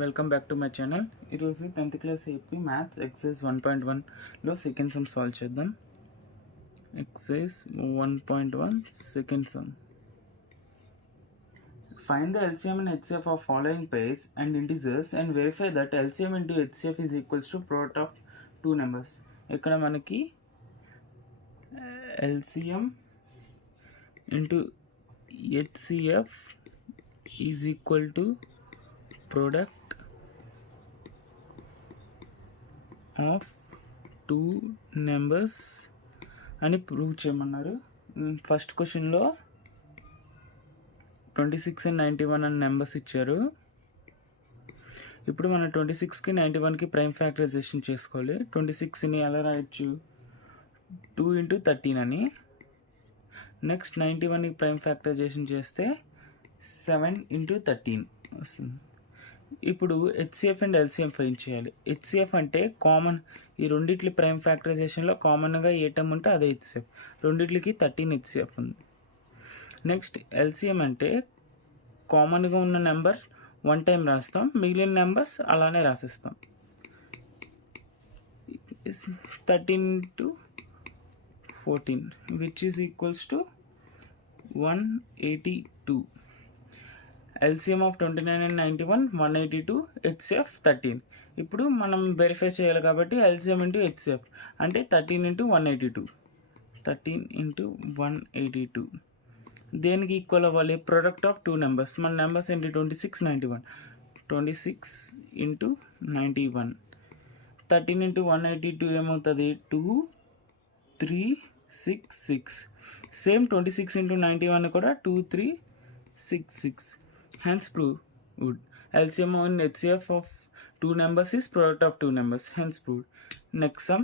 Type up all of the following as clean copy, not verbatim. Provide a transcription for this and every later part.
Welcome back to my channel. ఈరోజు 10th class AP maths exercise 1.1లో second sum solve చేద్దాం. Exercise 1.1 second sum. Find the LCM and HCF of following pairs and integers and verify that LCM into HCF is equals to product of two numbers. ఇక్కడ మనకి LCM into HCF is equal to product of two numbers అని ప్రూవ్ చేయమన్నారు. ఫస్ట్ క్వశ్చన్లో 26 and 91 అని నెంబర్స్ ఇచ్చారు. ఇప్పుడు మనం 26కి 91కి ప్రైమ్ ఫ్యాక్టరైజేషన్ చేసుకోవాలి. 26ని ఎలా రాయొచ్చు, 2 into 13 అని. నెక్స్ట్ 91కి ప్రైమ్ ఫ్యాక్టరైజేషన్ చేస్తే 7 into 13 వస్తుంది. ఇప్పుడు హెచ్సిఎఫ్ అండ్ ఎల్సిఎం ఫైండ్ చేయాలి. హెచ్సిఎఫ్ అంటే కామన్, ఈ రెండిట్లి ప్రైమ్ ఫ్యాక్టరైజేషన్లో కామన్గా ఏ టర్మ్ ఉంటే అదే హెచ్సిఎఫ్. రెండిట్లకి 13 హెచ్సిఎఫ్ ఉంది. నెక్స్ట్ ఎల్సిఎం అంటే కామన్గా ఉన్న నెంబర్ వన్ టైం రాస్తాం, మిగిలిన నెంబర్స్ అలానే రాసిస్తాం. 13 into 14 which is equals to 182. LCM of 29 and 91 182, HCF 13. ఇప్పుడు మనం వెరిఫై చేయాలి కాబట్టి LCM into HCF అంటే 13 into 182. 13 into 182 దేనికి ఈక్వల్ అవ్వాలి, ప్రొడక్ట్ ఆఫ్ టూ నెంబర్స్. మన నెంబర్స్ ఏంటి, 26 91. 26 into 91. 13 into 182 ఏమవుతుంది, 2 3 6 6. సేమ్ 26 into 91 కూడా 2 3 6 6. Hence proved. LCM and HCF of two numbers is product of two numbers. Hence proved. Next sum.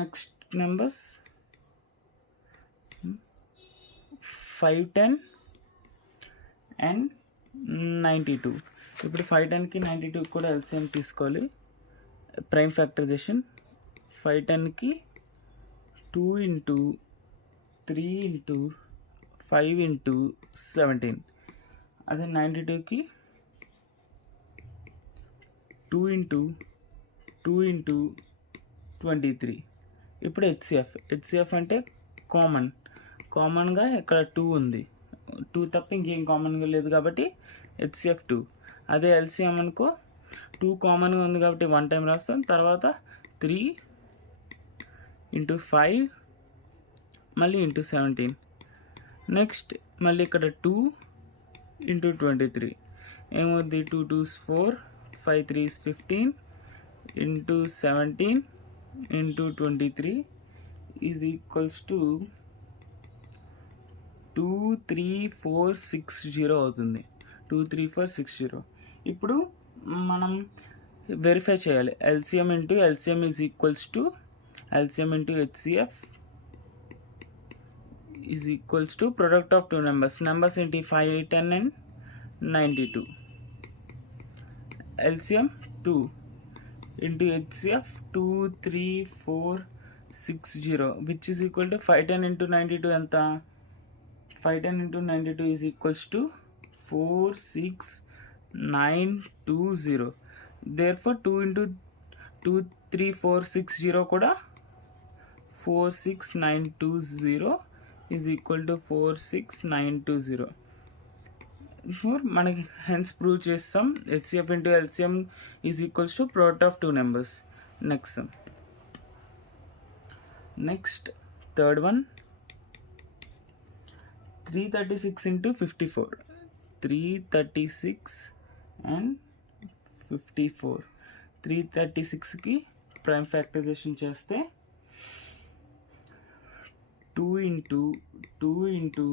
Next numbers 510 and 92. ఇప్పుడు 510కి 92 కూడా LCM తీసుకోవాలి. ప్రైమ్ ఫ్యాక్టరైజేషన్ 510కి 2 into 3 into 5 into 17. అదే 92కి 2 into 2 into 23. ఇప్పుడు హెచ్సిఎఫ్ అంటే కామన్గా ఇక్కడ 2 ఉంది. 2 తప్ప ఇంకేం కామన్గా లేదు కాబట్టి హెచ్సిఎఫ్ 2. అదే ఎల్సిఎం అనుకో 2 కామన్గా ఉంది కాబట్టి వన్ టైం రాస్తాం, తర్వాత 3 into 5 మళ్ళీ into 17. నెక్స్ట్ మళ్ళీ ఇక్కడ 2 into 23 ఏమవుద్ది, 2 2s 4 5 3s 15 into 17 into 23 ఈజ్ ఈక్వల్స్ టు 23460 అవుతుంది. 23460. ఇప్పుడు మనం వెరిఫై చేయాలి. LCM into LCM is equals to LCM into HCF is equals to product of two numbers. Numbers ఏంటి, 5 10 and 92. LCM 2 into HCF 23460 which is equal to 510 into 92 ఎంత, 510 into 92 is equals to 46920. therefore 2 into 23460 కూడా 46920 is equal to 46920. మనకి hence prove చేస్తాం HCF into LCM is equals to product of two numbers. Next third one 336 into 54. 336 and 54. 336కి prime factorisation చేస్తే 2 into 2 into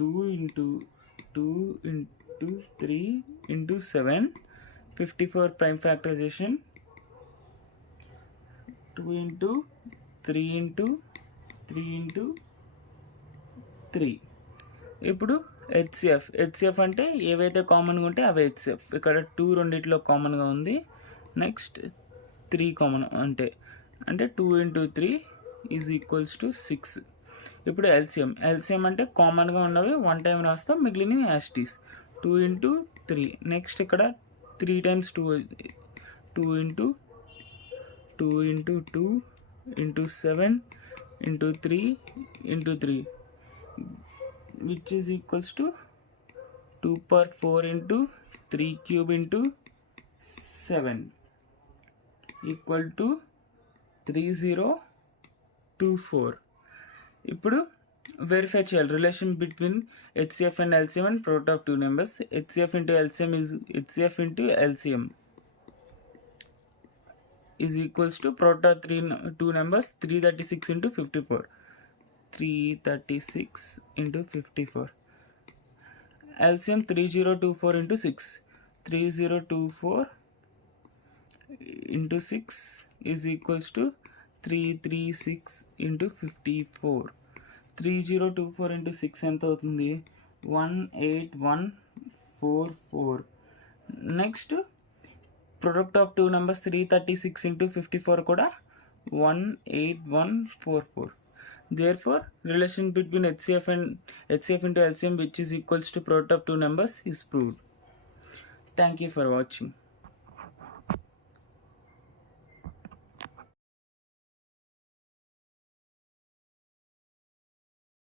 2 into 2 into 3 into 7. 54 prime factorization 2 into 3 into 3 into 3. ఇప్పుడు హెచ్సిఎఫ్ అంటే ఏవైతే కామన్గా ఉంటే అవే హెచ్సిఎఫ్. ఇక్కడ 2 రెండిట్లో కామన్గా ఉంది. నెక్స్ట్ 3 కామన్ అంటే 2 into 3 ఈజ్ ఈక్వల్స్ టు 6. ఇప్పుడు ఎల్సిఎం అంటే కామన్గా ఉన్నవి వన్ టైం రాస్తాం, మిగిలినవి యాస్టీస్. 2 into 3. నెక్స్ట్ ఇక్కడ 3 times 2 2 into 2 into 2 into 7 into 3 into 3, which is equals to 2 power 4 into 3 cube into 7 equal to 3024. ఇప్పుడు వెరిఫై చేయాలి relation between HCF and LCM and product of two numbers. HCF into LCM is HCF into LCM is equals to product of two numbers 336 into 54. 336 into 54. LCM 3024 into 6. 3024 into 6 is equals to 336 into 54. 3024 into 6 ఎంత అవుతుంది? 18144. Next product of two numbers 336 into 54 కూడా 18144. Therefore, relation between HCF into LCM, which is equals to product of two numbers, is proved. Thank you for watching.